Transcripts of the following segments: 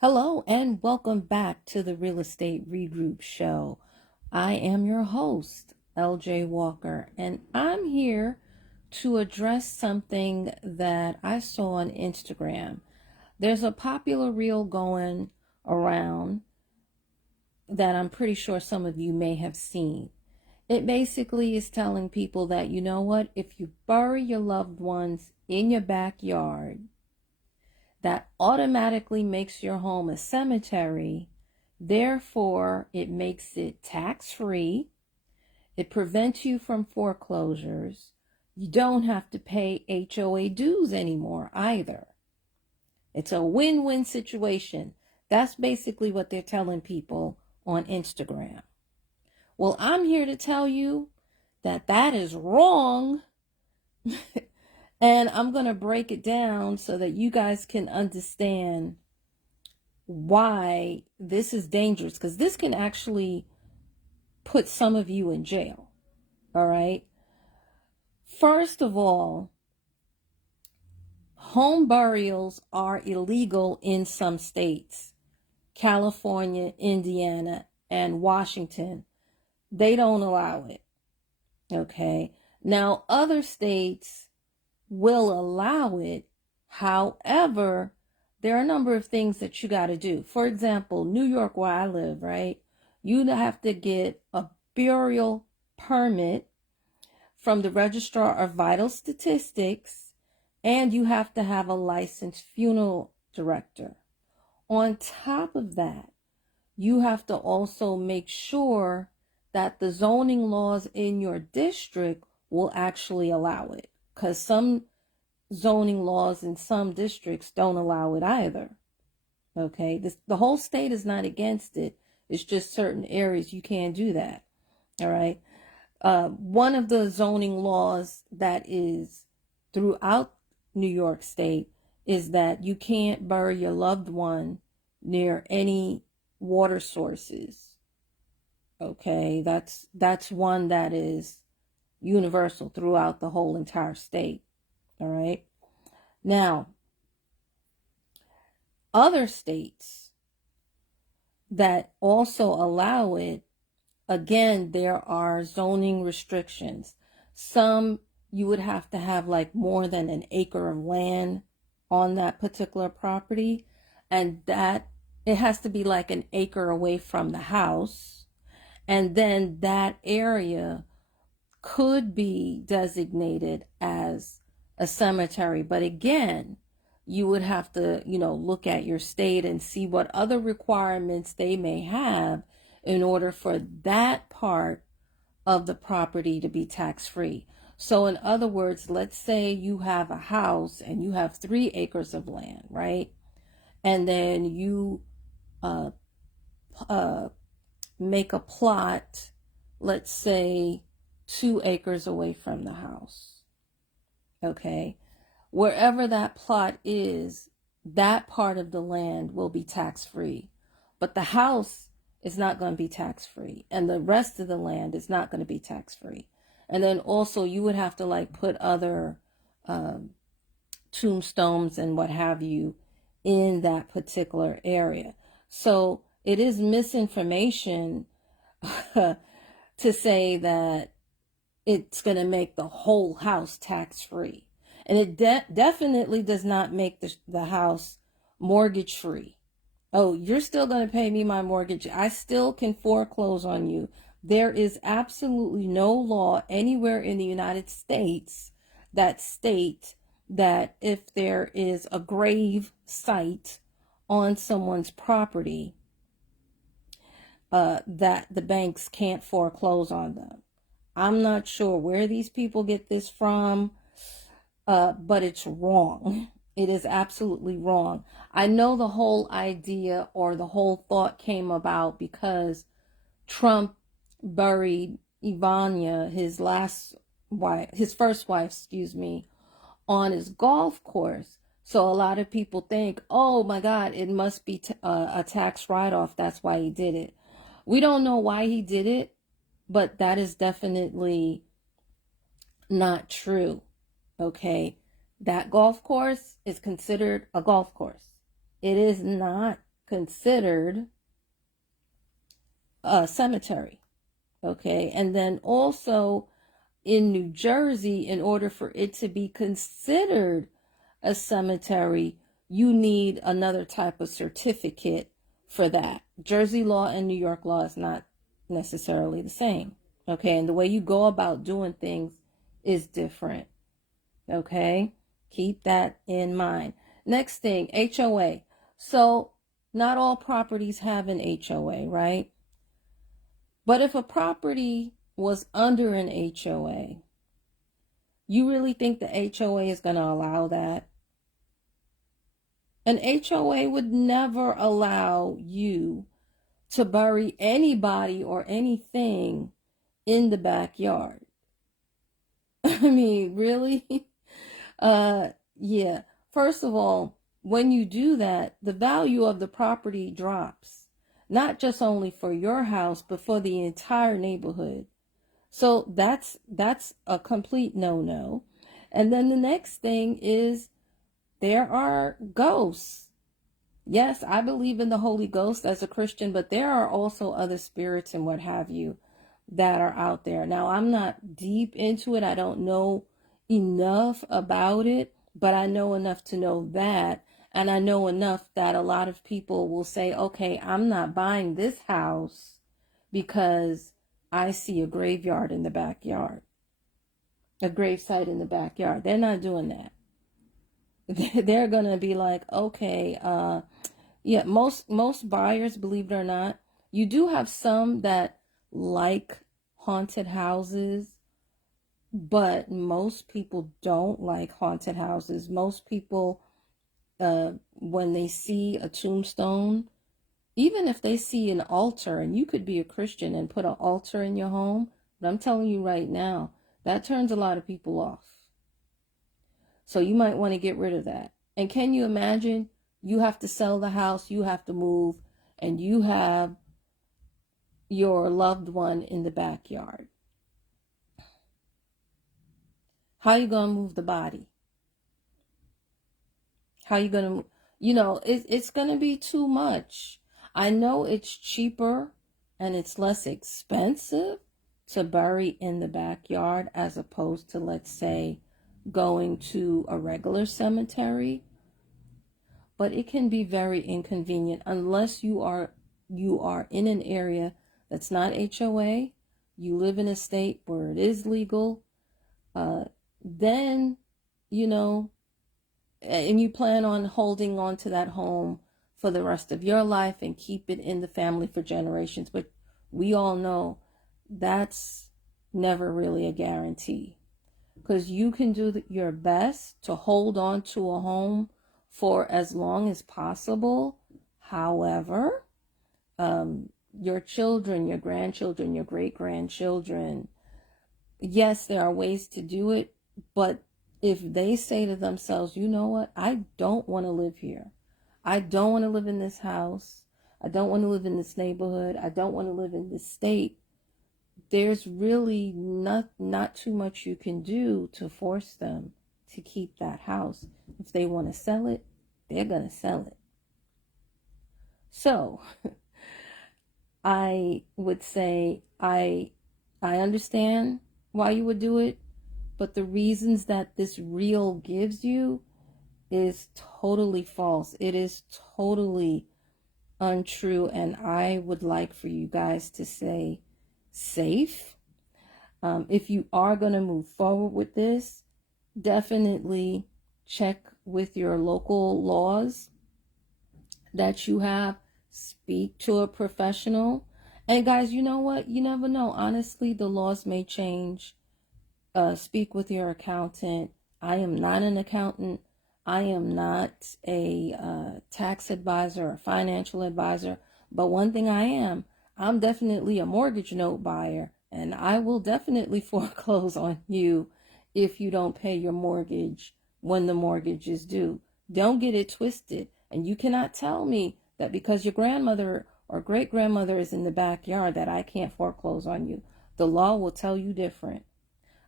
Hello and welcome back to the Real Estate Regroup Show. I am your host, LJ Walker, and I'm here to address something that I saw on Instagram. There's a popular reel going around that I'm pretty sure some of you may have seen. It basically is telling people that, you know what, if you bury your loved ones in your backyard, that automatically makes your home a cemetery. Therefore, it makes it tax-free. It prevents you from foreclosures. You don't have to pay HOA dues anymore either. It's a win-win situation. That's basically what they're telling people on Instagram. Well, I'm here to tell you that that is wrong. And I'm going to break it down so that you guys can understand why this is dangerous, because this can actually put some of you in jail. All right. First of all, home burials are illegal in some states. California, Indiana, and Washington, they don't allow it. Okay. Now, other states will allow it. However, there are a number of things that you got to do. For example, New York, where I live, right? You have to get a burial permit from the Registrar of Vital Statistics, and you have to have a licensed funeral director. On top of that, you have to also make sure that the zoning laws in your district will actually allow it, because some zoning laws in some districts don't allow it either. Okay, the whole state is not against it. It's just certain areas you can't do that. All right. One of the zoning laws that is throughout New York State is that you can't bury your loved one near any water sources. Okay, that's one that is universal throughout the whole entire state. All right. Now, other states that also allow it, again, there are zoning restrictions. Some you would have to have like more than an acre of land on that particular property, and that it has to be like an acre away from the house. And then that area could be designated as a cemetery. But again, you would have to, look at your state and see what other requirements they may have in order for that part of the property to be tax-free. So in other words, let's say you have a house and you have 3 acres of land, right? And then you make a plot, let's say 2 acres away from the house. Okay. Wherever that plot is, that part of the land will be tax-free. But the house is not going to be tax-free. And the rest of the land is not going to be tax-free. And then also you would have to like put other tombstones and what have you in that particular area. So it is misinformation to say that it's going to make the whole house tax-free. And it definitely does not make the house mortgage-free. Oh, you're still going to pay me my mortgage. I still can foreclose on you. There is absolutely no law anywhere in the United States that states that if there is a grave site on someone's property, that the banks can't foreclose on them. I'm not sure where these people get this from, but it's wrong. It is absolutely wrong. I know the whole idea or the whole thought came about because Trump buried Ivana, his first wife, on his golf course. So a lot of people think, oh my God, it must be a tax write-off. That's why he did it. We don't know why he did it, but that is definitely not true. Okay. That golf course is considered a golf course. It is not considered a cemetery. Okay. And then also in New Jersey, in order for it to be considered a cemetery, you need another type of certificate for that. Jersey law and New York law is not necessarily the same. Okay. And the way you go about doing things is different. Okay. Keep that in mind. Next thing, HOA. So not all properties have an HOA, right? But if a property was under an HOA, you really think the HOA is going to allow that? An HOA would never allow you to bury anybody or anything in the backyard. I mean, really? Yeah. First of all, when you do that, the value of the property drops, not just only for your house, but for the entire neighborhood. So that's a complete no-no. And then the next thing is there are ghosts. Yes, I believe in the Holy Ghost as a Christian, but there are also other spirits and what have you that are out there. Now, I'm not deep into it. I don't know enough about it, but I know enough to know that. And I know enough that a lot of people will say, okay, I'm not buying this house because I see a graveyard in the backyard, a gravesite in the backyard. They're not doing that. They're going to be like, okay, yeah, most buyers, believe it or not, you do have some that like haunted houses, but most people don't like haunted houses. Most people, when they see a tombstone, even if they see an altar, and you could be a Christian and put an altar in your home, but I'm telling you right now, that turns a lot of people off. So you might want to get rid of that. And can you imagine? You have to sell the house, you have to move, and you have your loved one in the backyard. How are you going to move the body? How are you going to, it's going to be too much. I know it's cheaper and it's less expensive to bury in the backyard as opposed to, let's say, going to a regular cemetery. But it can be very inconvenient unless you are in an area that's not HOA, you live in a state where it is legal, then, and you plan on holding on to that home for the rest of your life and keep it in the family for generations. But we all know that's never really a guarantee, because you can do your best to hold on to a home for as long as possible. However, your children, your grandchildren, your great-grandchildren, yes, there are ways to do it, but if they say to themselves, you know what, I don't want to live here. I don't want to live in this house. I don't want to live in this neighborhood. I don't want to live in this state. There's really not too much you can do to force them to keep that house. If they want to sell it, they're going to sell it. So I would say I understand why you would do it, but the reasons that this reel gives you is totally false. It is totally untrue, and I would like for you guys to stay safe. If you are going to move forward with this, definitely check with your local laws that you have. Speak to a professional. And guys, you know what? You never know. Honestly, the laws may change. Speak with your accountant. I am not an accountant. I am not a tax advisor or financial advisor. But one thing I am, I'm definitely a mortgage note buyer. And I will definitely foreclose on you if you don't pay your mortgage when the mortgage is due. Don't get it twisted. And you cannot tell me that because your grandmother or great-grandmother is in the backyard that I can't foreclose on you. The law will tell you different.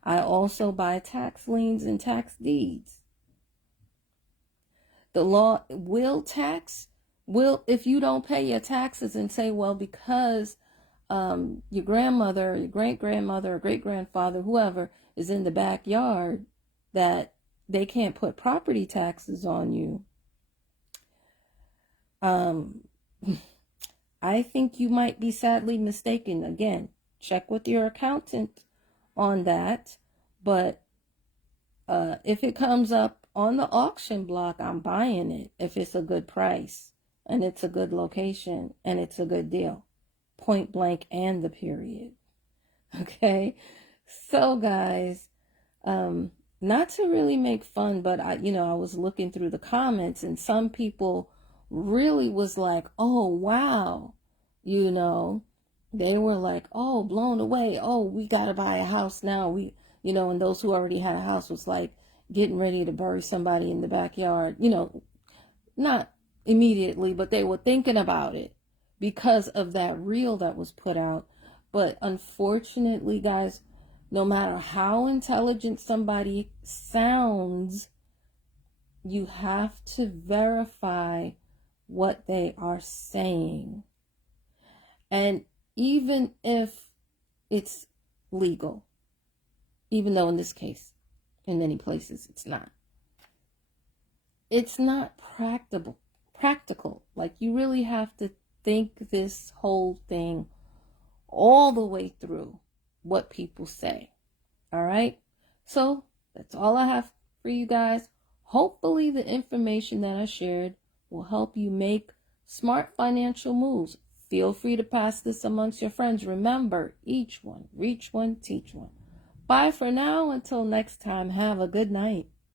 I also buy tax liens and tax deeds. The law will tax if you don't pay your taxes and say, well, because your grandmother, your great-grandmother, or great-grandfather, whoever is in the backyard, that they can't put property taxes on you, I think you might be sadly mistaken. Again, check with your accountant on that. But if it comes up on the auction block, I'm buying it if it's a good price and it's a good location and it's a good deal. Point blank and the period. Okay? So guys, not to really make fun, but I was looking through the comments and some people really was like, oh, wow. They were like, oh, blown away. Oh, we got to buy a house now. And those who already had a house was like getting ready to bury somebody in the backyard, not immediately, but they were thinking about it because of that reel that was put out. But unfortunately, guys, no matter how intelligent somebody sounds, you have to verify what they are saying. And even if it's legal, even though in this case, in many places, it's not practical. Like, you really have to think this whole thing all the way through, what people say. All right? So that's all I have for you guys. Hopefully the information that I shared will help you make smart financial moves. Feel free to pass this amongst your friends. Remember, each one, reach one, teach one. Bye for now. Until next time, have a good night.